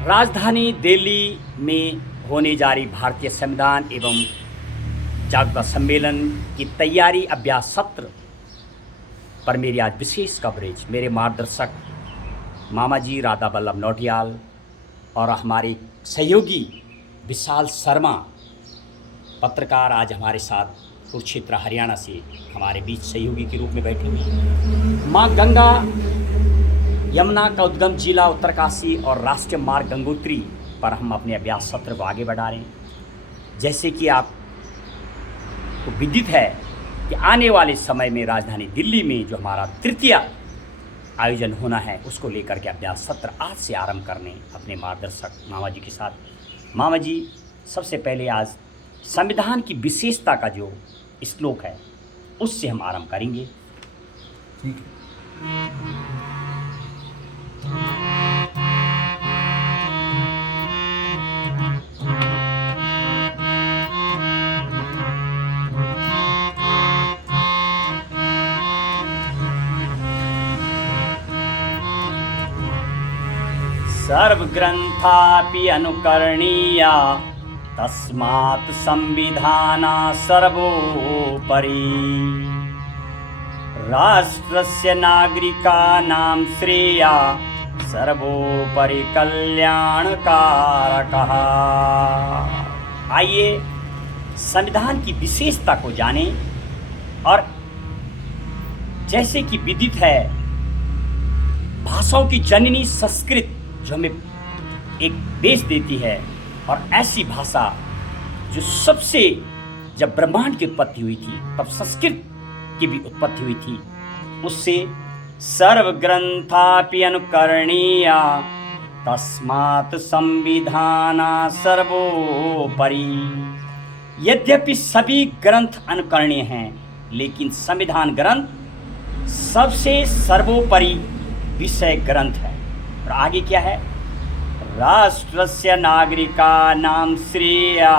राजधानी दिल्ली में होने जा रही भारतीय संविधान एवं जागरूकता सम्मेलन की तैयारी अभ्यास सत्र पर मेरी आज विशेष कवरेज मेरे मार्गदर्शक मामा जी राधा बल्लभ नौटियाल और हमारे सहयोगी विशाल शर्मा पत्रकार आज हमारे साथ कुरुक्षेत्र हरियाणा से हमारे बीच सहयोगी के रूप में बैठे हुए हैं। माँ गंगा यमुना का उद्गम जिला उत्तरकाशी और राष्ट्रीय मार्ग गंगोत्री पर हम अपने अभ्यास सत्र को आगे बढ़ा रहे हैं। जैसे कि आपको विदित है कि आने वाले समय में राजधानी दिल्ली में जो हमारा तृतीय आयोजन होना है उसको लेकर के अभ्यास सत्र आज से आरंभ करने अपने मार्गदर्शक मामा जी के साथ। मामा जी, सबसे पहले आज संविधान की विशेषता का जो श्लोक है उससे हम आरंभ करेंगे। ठीक है। सर्वग्रंथापि अनुकरणीया तस्मात् संविधाना सर्वोपरि राष्ट्रस्य नागरिकानां श्रेया सर्वोपरि कल्याणकारकः। आइए संविधान की विशेषता को जानें। और जैसे कि विदित है, भाषाओं की जननी संस्कृत जो हमें एक देश देती है, और ऐसी भाषा जो सबसे जब ब्रह्मांड की उत्पत्ति हुई थी तब संस्कृत की भी उत्पत्ति हुई थी, उससे सर्वग्रंथापि अनुकरणीया तस्मात् संविधाना सर्वोपरि। यद्यपि सभी ग्रंथ अनुकरणीय हैं, लेकिन संविधान ग्रंथ सबसे सर्वोपरि विषय ग्रंथ है। और आगे क्या है? राष्ट्रस्य नागरिकानां श्रेया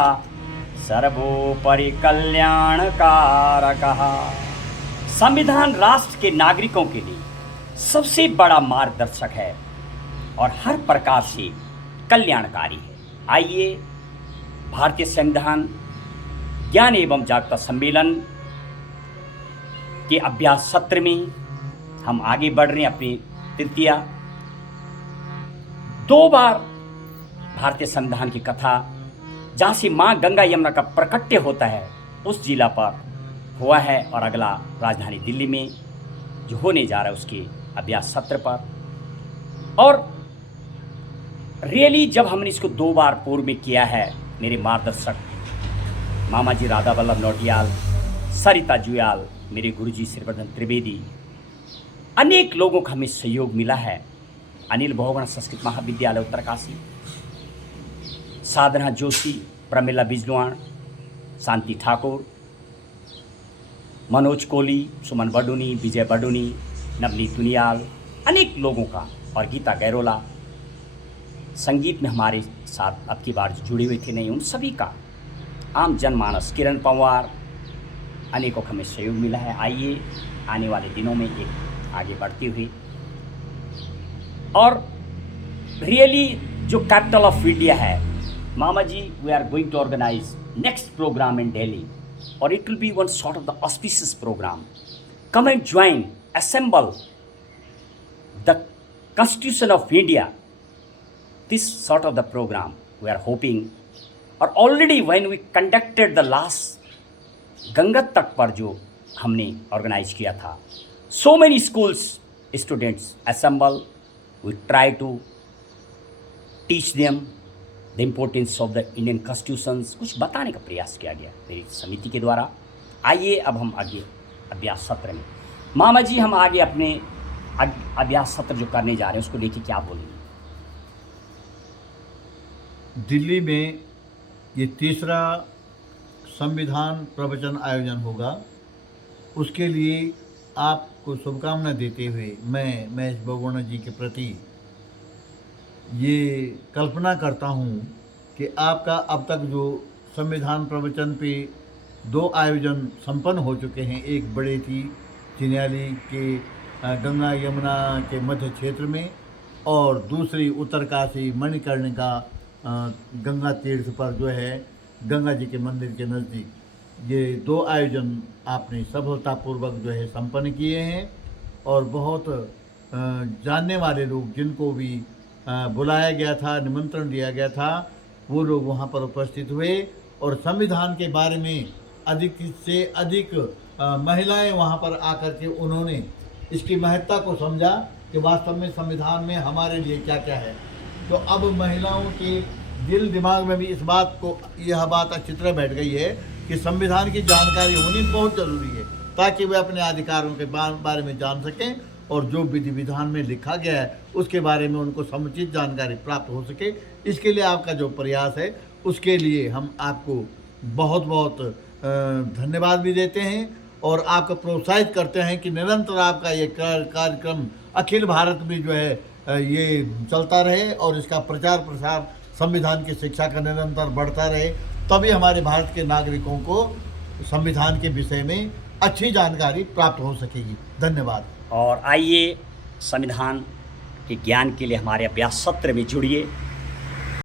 सर्वोपरि कल्याणकारकः। संविधान राष्ट्र के नागरिकों के लिए सबसे बड़ा मार्गदर्शक है और हर प्रकार से कल्याणकारी है। आइए भारतीय संविधान ज्ञान एवं जागरूकता सम्मेलन के अभ्यास सत्र में हम आगे बढ़ रहे हैं। अपनी तृतीय 2 बार भारतीय संविधान की कथा जहाँ से माँ गंगा यमुना का प्रकट्य होता है उस जिला पर हुआ है, और अगला राजधानी दिल्ली में जो होने जा रहा है उसके अभ्यास सत्र पर। और रियली जब हमने इसको 2 बार पूर्व में किया है, मेरे मार्गदर्शक मामा जी राधा बल्लभ नौटियाल, सरिता जुयाल, मेरे गुरुजी श्रीवर्धन त्रिवेदी, अनेक लोगों का हमें सहयोग मिला है। अनिल बहुगुणा संस्कृत महाविद्यालय उत्तरकाशी, साधना जोशी, प्रमिला बिजनवाण, शांति ठाकुर, मनोज कोहली, सुमन बडूनी, विजय बडूनी, नवनीत दुनियाल, अनेक लोगों का, और गीता गैरोला संगीत में हमारे साथ अब की बार जुड़े हुए थे, नहीं उन सभी का, आम जनमानस, किरण पंवार, अनेकों का हमें सहयोग मिला है। आइए आने वाले दिनों में एक आगे बढ़ते हुए, और रियली जो कैपिटल ऑफ इंडिया है, मामा जी, we are going to organise next programme in Delhi, और it will be one sort of the auspicious programme. Come and join, assemble the Constitution of India. This sort of the program we are hoping, और already when we conducted the last Ganga तट पर जो हमने organise किया था, so many schools students assemble, we try to teach them the importance of the Indian Constitutions, कुछ बताने का प्रयास किया गया मेरी समिति के द्वारा। आइए अब हम आगे अभ्यास सत्र में, मामा जी, हम आगे अपने अभ्यास सत्र जो करने जा रहे हैं उसको लेके क्या बोलेंगे? दिल्ली में ये तीसरा संविधान प्रवचन आयोजन होगा। उसके लिए आपको शुभकामना देते हुए मैं महेश बहुगुणा जी के प्रति ये कल्पना करता हूँ कि आपका अब तक जो संविधान प्रवचन पे 2 आयोजन संपन्न हो चुके हैं। एक बड़े थी चिन्याली के गंगा यमुना के मध्य क्षेत्र में, और दूसरी उत्तरकाशी मणिकर्णिका गंगा तीर्थ पर जो है गंगा जी के मंदिर के नज़दीक, ये 2 आयोजन आपने सफलतापूर्वक जो है संपन्न किए हैं। और बहुत जानने वाले लोग जिनको भी बुलाया गया था, निमंत्रण दिया गया था, वो लोग वहाँ पर उपस्थित हुए और संविधान के बारे में अधिक से अधिक महिलाएं वहाँ पर आकर के उन्होंने इसकी महत्ता को समझा कि वास्तव में संविधान में हमारे लिए क्या क्या है। तो अब महिलाओं के दिल दिमाग में भी यह बात अच्छी तरह बैठ गई है कि संविधान की जानकारी होनी बहुत ज़रूरी है, ताकि वे अपने अधिकारों के बारे में जान सकें और जो विधि विधान में लिखा गया है उसके बारे में उनको समुचित जानकारी प्राप्त हो सके। इसके लिए आपका जो प्रयास है उसके लिए हम आपको बहुत बहुत धन्यवाद भी देते हैं और आपको प्रोत्साहित करते हैं कि निरंतर आपका ये कार्यक्रम अखिल भारत में जो है ये चलता रहे और इसका प्रचार प्रसार संविधान की शिक्षा का निरंतर बढ़ता रहे, तभी हमारे भारत के नागरिकों को संविधान के विषय में अच्छी जानकारी प्राप्त हो सकेगी। धन्यवाद। और आइए संविधान के ज्ञान के लिए हमारे अभ्यास सत्र में जुड़िए।